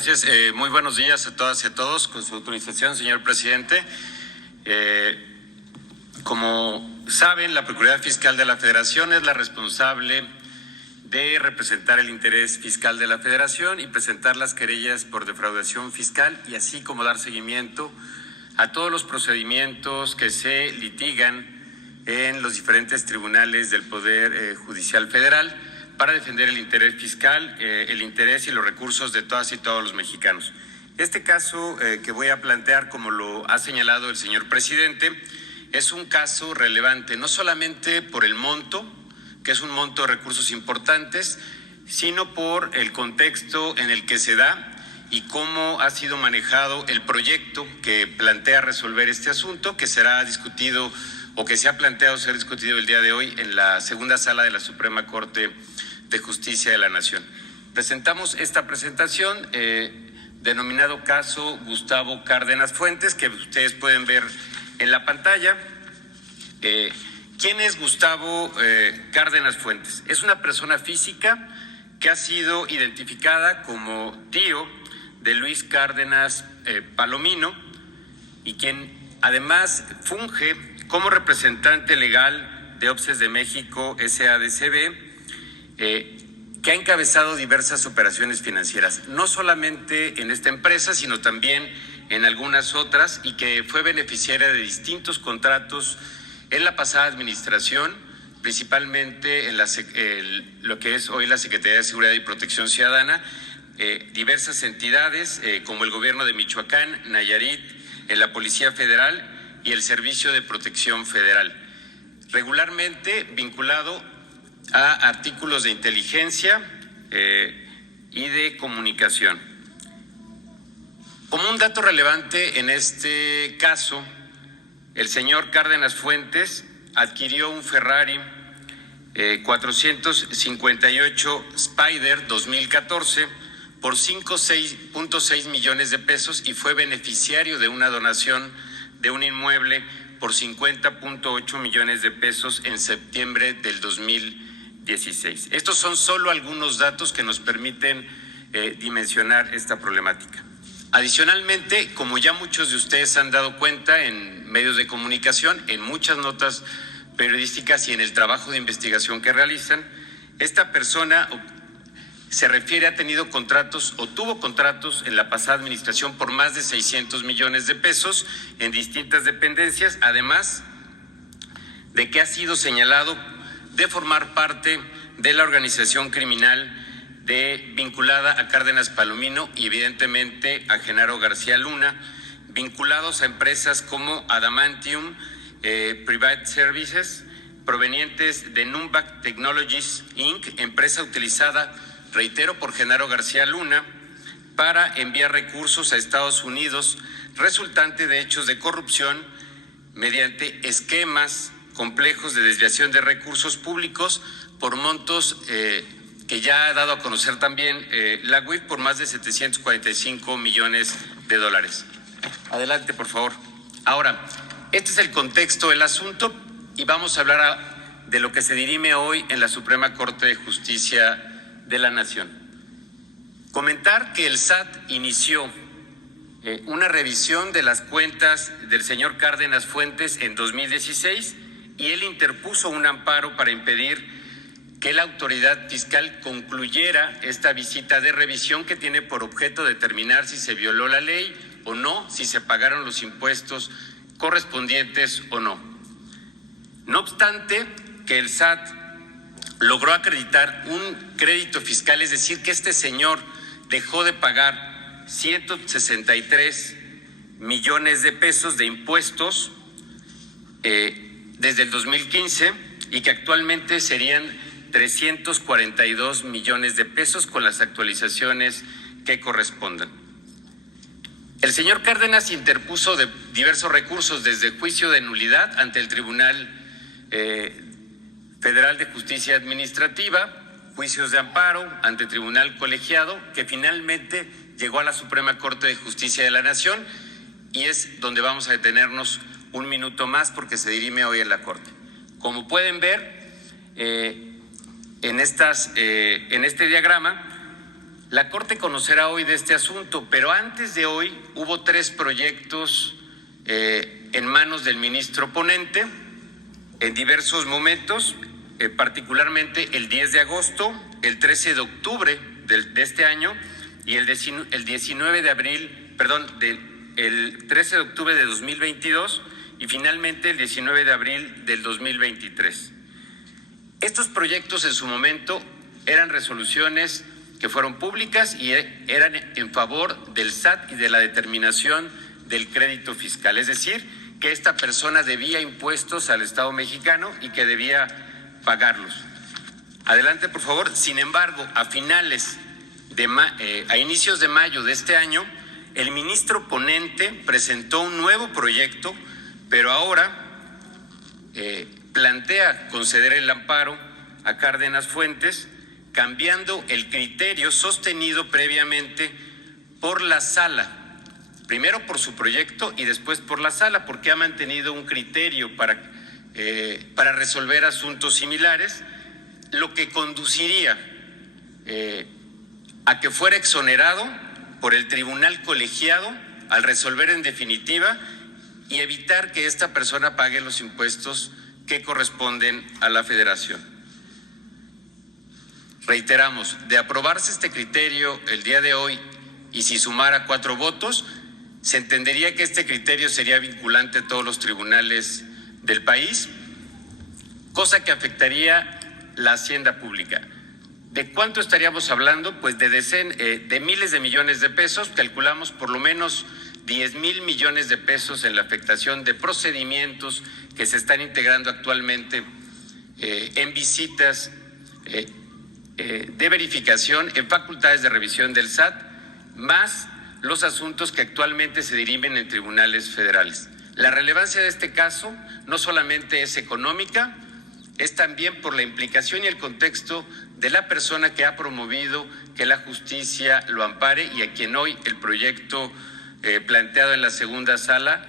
Gracias. Muy buenos días a todas y a todos. Con su autorización, señor presidente. Como saben, la Procuraduría Fiscal de la Federación es la responsable de representar el interés fiscal de la Federación y presentar las querellas por defraudación fiscal y así como dar seguimiento a todos los procedimientos que se litigan en los diferentes tribunales del Poder Judicial Federal para defender el interés fiscal, el interés y los recursos de todas y todos los mexicanos. Este caso que voy a plantear, como lo ha señalado el señor presidente, es un caso relevante, no solamente por el monto, que es un monto de recursos importantes, sino por el contexto en el que se da y cómo ha sido manejado el proyecto que plantea resolver este asunto, que será discutido o que se ha planteado ser discutido el día de hoy en la segunda sala de la Suprema Corte de Justicia de la Nación. Presentamos esta presentación denominado caso Gustavo Cárdenas Fuentes, que ustedes pueden ver en la pantalla. ¿Quién es Gustavo Cárdenas Fuentes? Es una persona física que ha sido identificada como tío de Luis Cárdenas Palomino y quien además funge como representante legal de OPSES de México SADCB, que ha encabezado diversas operaciones financieras, no solamente en esta empresa, sino también en algunas otras, y que fue beneficiaria de distintos contratos en la pasada administración, principalmente en lo que es hoy la Secretaría de Seguridad y Protección Ciudadana, diversas entidades como el Gobierno de Michoacán, Nayarit, en la Policía Federal y el Servicio de Protección Federal, regularmente vinculado a artículos de inteligencia y de comunicación. Como un dato relevante en este caso, el señor Cárdenas Fuentes adquirió un Ferrari 458 Spider 2014 por 5.6 millones de pesos y fue beneficiario de una donación de un inmueble por 50.8 millones de pesos en septiembre del 2016. Estos son solo algunos datos que nos permiten dimensionar esta problemática. Adicionalmente, como ya muchos de ustedes han dado cuenta en medios de comunicación, en muchas notas periodísticas y en el trabajo de investigación que realizan, esta persona se refiere a tenido contratos o tuvo contratos en la pasada administración por más de 600 millones de pesos en distintas dependencias, además de que ha sido señalado de formar parte de la organización criminal vinculada a Cárdenas Palomino y evidentemente a Genaro García Luna, vinculados a empresas como Adamantium Private Services, provenientes de Numbac Technologies Inc., empresa utilizada, reitero, por Genaro García Luna para enviar recursos a Estados Unidos, resultante de hechos de corrupción mediante esquemas complejos de desviación de recursos públicos por montos que ya ha dado a conocer también la UIF por más de 745 millones de dólares. Adelante, por favor. Ahora, este es el contexto del asunto y vamos a hablar de lo que se dirime hoy en la Suprema Corte de Justicia de la Nación. Comentar que el SAT inició una revisión de las cuentas del señor Cárdenas Fuentes en 2016 y él interpuso un amparo para impedir que la autoridad fiscal concluyera esta visita de revisión que tiene por objeto determinar si se violó la ley o no, si se pagaron los impuestos correspondientes o no. No obstante, que el SAT logró acreditar un crédito fiscal, es decir, que este señor dejó de pagar 163 millones de pesos de impuestos desde el 2015 y que actualmente serían 342 millones de pesos con las actualizaciones que correspondan. El señor Cárdenas interpuso diversos recursos, desde juicio de nulidad ante el Tribunal Federal de Justicia Administrativa, juicios de amparo ante el Tribunal Colegiado, que finalmente llegó a la Suprema Corte de Justicia de la Nación, y es donde vamos a detenernos un minuto más porque se dirime hoy en la Corte. Como pueden ver, en este diagrama, La Corte conocerá hoy de este asunto, pero antes de hoy hubo 3 proyectos en manos del ministro ponente en diversos momentos, particularmente el 10 de agosto, el 13 de octubre de este año y el 19 de abril, el 13 de octubre de 2022 y finalmente el 19 de abril del 2023. Estos proyectos en su momento eran resoluciones que fueron públicas y eran en favor del SAT y de la determinación del crédito fiscal, es decir, que esta persona debía impuestos al Estado mexicano y que debía pagarlos. Adelante, por favor. Sin embargo, a inicios de mayo de este año, el ministro ponente presentó un nuevo proyecto, pero ahora plantea conceder el amparo a Cárdenas Fuentes, cambiando el criterio sostenido previamente por la Sala, primero por su proyecto y después por la Sala, porque ha mantenido un criterio para resolver asuntos similares, lo que conduciría a que fuera exonerado por el tribunal colegiado al resolver en definitiva y evitar que esta persona pague los impuestos que corresponden a la Federación. Reiteramos, de aprobarse este criterio el día de hoy y si sumara 4 votos, se entendería que este criterio sería vinculante a todos los tribunales del país, cosa que afectaría la hacienda pública. ¿De cuánto estaríamos hablando? Pues de miles de millones de pesos. Calculamos por lo menos 10,000 millones de pesos en la afectación de procedimientos que se están integrando actualmente en visitas de verificación, en facultades de revisión del SAT, más los asuntos que actualmente se dirimen en tribunales federales. La relevancia de este caso no solamente es económica, es también por la implicación y el contexto de la persona que ha promovido que la justicia lo ampare y a quien hoy el proyecto planteado en la segunda sala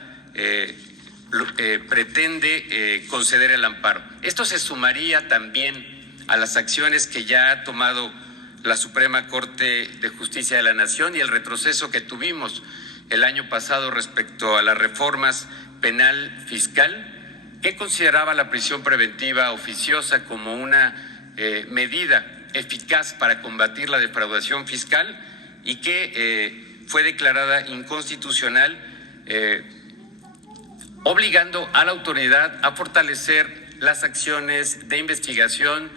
pretende conceder el amparo. Esto se sumaría también a las acciones que ya ha tomado la Suprema Corte de Justicia de la Nación y el retroceso que tuvimos el año pasado respecto a las reformas penal fiscal, que consideraba la prisión preventiva oficiosa como una medida eficaz para combatir la defraudación fiscal y que fue declarada inconstitucional, obligando a la autoridad a fortalecer las acciones de investigación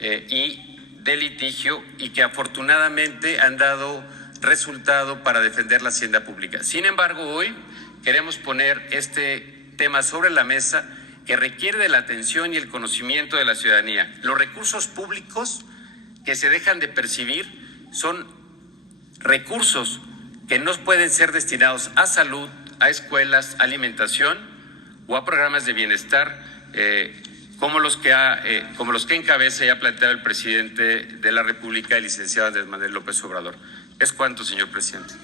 y de litigio y que afortunadamente han dado resultado para defender la hacienda pública. Sin embargo, hoy queremos poner este tema sobre la mesa que requiere de la atención y el conocimiento de la ciudadanía. Los recursos públicos que se dejan de percibir son recursos que no pueden ser destinados a salud, a escuelas, a alimentación o a programas de bienestar como los que encabeza y ha planteado el presidente de la República, el licenciado Andrés Manuel López Obrador. Es cuanto, señor presidente.